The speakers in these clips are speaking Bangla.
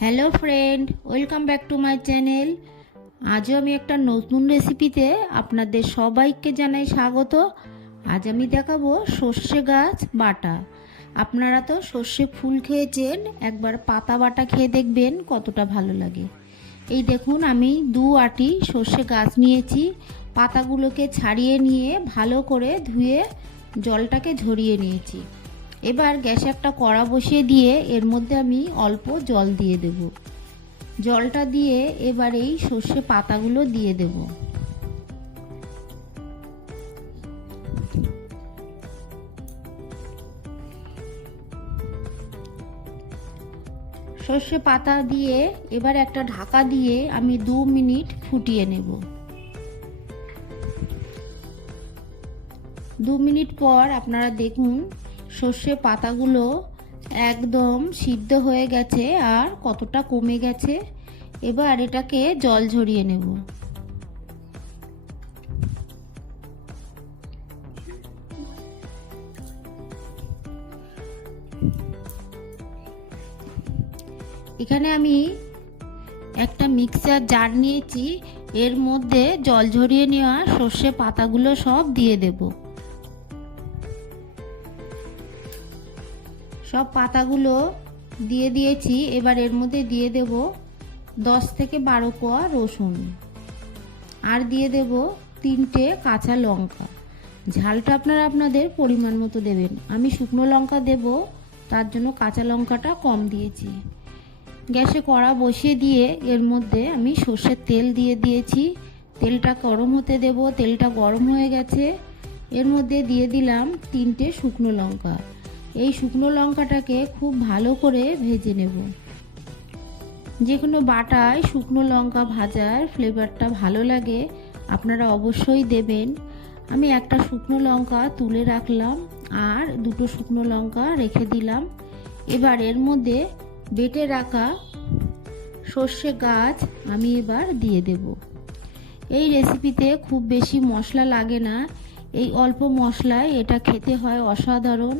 Hello friend, welcome back to my channel. আজও আমি একটা নতুন রেসিপিতে আপনাদের সবাইকে জানাই স্বাগত। আজ আমি দেখাবো সর্ষে গাছ বাটা। আপনারা তো সর্ষে ফুল খেয়েছেন, একবার পাতা বাটা খেয়ে দেখবেন কতটা ভালো লাগে। এই দেখুন, আমি 2 আঁটি সর্ষে গাছ নিয়েছি। পাতাগুলোকে ছাড়িয়ে নিয়ে ভালো করে ধুয়ে জলটাকে ঝরিয়ে নিয়েছি। এবার গ্যাসে একটা কড়া বসিয়ে দিয়ে এর মধ্যে আমি অল্প জল দিয়ে দেব। জলটা দিয়ে এবার এই সর্ষে পাতাগুলো দিয়ে দেব। সর্ষে পাতা দিয়ে এবার একটা ঢাকা দিয়ে আমি 2 মিনিট ফুটিয়ে নেব। 2 মিনিট পর আপনারা দেখুন সর্ষে পাতাগুলো একদম সিদ্ধ হয়ে গেছে আর কতটা কমে গেছে। এবার এটাকে জল ঝরিয়ে নেব। এখানে আমি একটা মিক্সার জার নিয়েছি, এর মধ্যে জল ঝরিয়ে নেওয়া সর্ষে পাতাগুলো সব দিয়ে দেব। সব পাতাগুলো দিয়ে দিয়েছি। এবার এর মধ্যে দিয়ে দেব 10 থেকে 12 কোয়া রসুন, আর দিয়ে দেব 3টে কাঁচা লঙ্কা। ঝালটা আপনারা আপনাদের পরিমাণ মতো দেবেন। আমি শুকনো লঙ্কা দেব, তার জন্য কাঁচা লঙ্কাটা কম দিয়েছি। গ্যাসে কড়া বসিয়ে দিয়ে এর মধ্যে আমি সর্ষের তেল দিয়ে দিয়েছি। তেলটা গরম হতে দেব। তেলটা গরম হয়ে গেছে। এর মধ্যে দিয়ে দিলাম 3টে শুকনো লঙ্কা। এই শুকনো লঙ্কাটাকে খুব ভালো করে ভেজে নেব। যে কোনো বাটায় শুকনো লঙ্কা ভাজার ফ্লেভারটা ভালো লাগে, আপনারা অবশ্যই দেবেন। আমি একটা শুকনো লঙ্কা তুলে রাখলাম আর 2টো শুকনো লঙ্কা রেখে দিলাম। এবার এর মধ্যে বেটে রাখা সর্ষে গাছ আমি এবার দিয়ে দেব। এই রেসিপিতে খুব বেশি মশলা লাগে না, এই অল্প মশলায় এটা খেতে হয় অসাধারণ।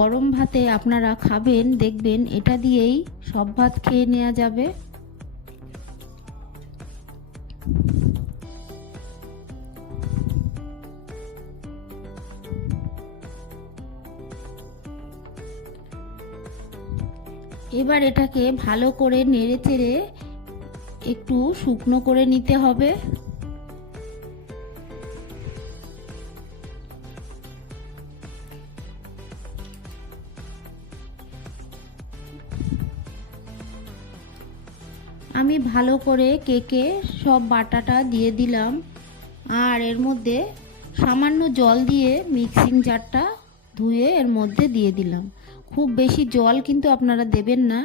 গরম ভাতে আপনারা খাবেন, দেখবেন এটা দিয়েই সব ভাত খেয়ে নেওয়া যাবে। এবার এটাকে ভালো করে নেড়ে চেড়ে একটু শুকনো করে নিতে হবে। আমি ভালো করে কেকে সব বাটাটা দিয়ে দিলাম, আর এর মধ্যে সামান্য জল দিয়ে মিক্সিং জারটা ধুয়ে এর মধ্যে দিয়ে দিলাম। খুব বেশি জল কিন্তু আপনারা দেবেন না,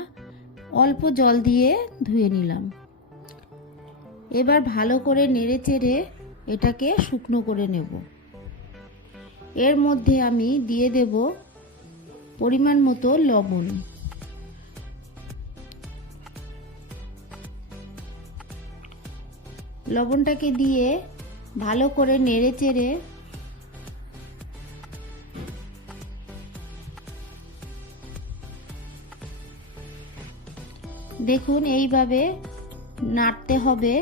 অল্প জল দিয়ে ধুয়ে নিলাম। এবার ভালো করে নেড়ে চেড়ে এটাকে শুকনো করে নেব। এর মধ্যে আমি দিয়ে দেব পরিমাণ মতো লবণ। লবণটাকে দিয়ে ভালো করে নেড়ে চেড়ে দেখুন এইভাবে নাড়তে হবে।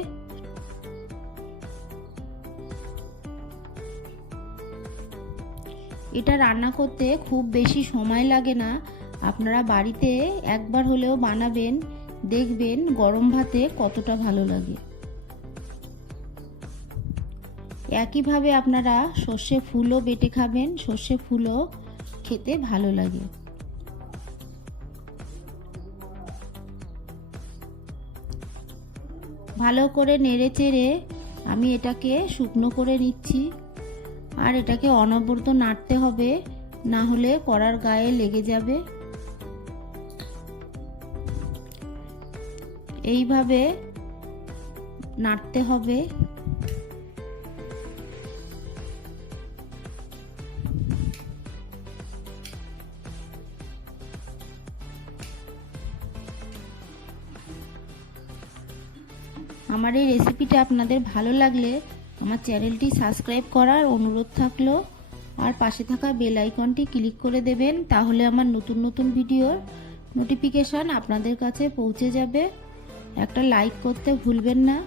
এটা রান্না করতে খুব বেশি সময় লাগে না, আপনারা বাড়িতে একবার হলেও বানাবেন, দেখবেন গরম ভাতে কতটা ভালো লাগে। একইভাবে আপনারা সর্ষে ফুলও বেটে খাবেন, সর্ষে ফুলও খেতে ভালো লাগে। ভালো করে নেড়ে চেড়ে আমি এটাকে শুকনো করে নিচ্ছি, আর এটাকে অনবরত নাড়তে হবে, না হলে কড়ার গায়ে লেগে যাবে। এইভাবে নাড়তে হবে। আমার এই রেসিপিটা আপনাদের ভালো লাগলে আমার চ্যানেলটি সাবস্ক্রাইব করার অনুরোধ থাকলো, আর পাশে থাকা বেল আইকনটি ক্লিক করে দেবেন, তাহলে আমার নতুন নতুন ভিডিওর নোটিফিকেশান আপনাদের কাছে পৌঁছে যাবে। একটা লাইক করতে ভুলবেন না।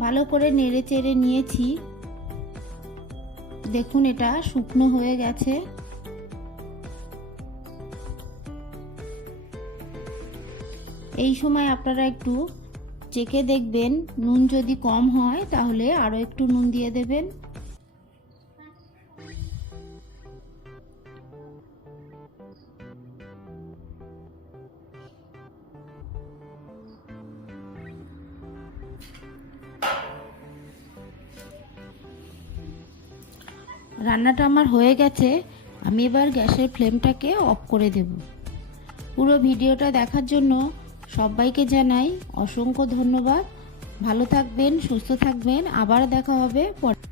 ভালো করে নেড়ে চেড়ে নিয়েছি। দেখুন এটা শুকনো হয়ে গেছে। এই সময় আপনারা একটু চেখে দেখবেন, নুন যদি কম হয় তাহলে আরও একটু নুন দিয়ে দেবেন। রান্নাটা আমার হয়ে গেছে। আমি এবার গ্যাসের ফ্লেমটাকে অফ করে দেব। পুরো ভিডিওটা দেখার জন্য সবাইকে জানাই অসংখ্য ধন্যবাদ। ভালো থাকবেন, সুস্থ থাকবেন। আবার দেখা হবে পরে।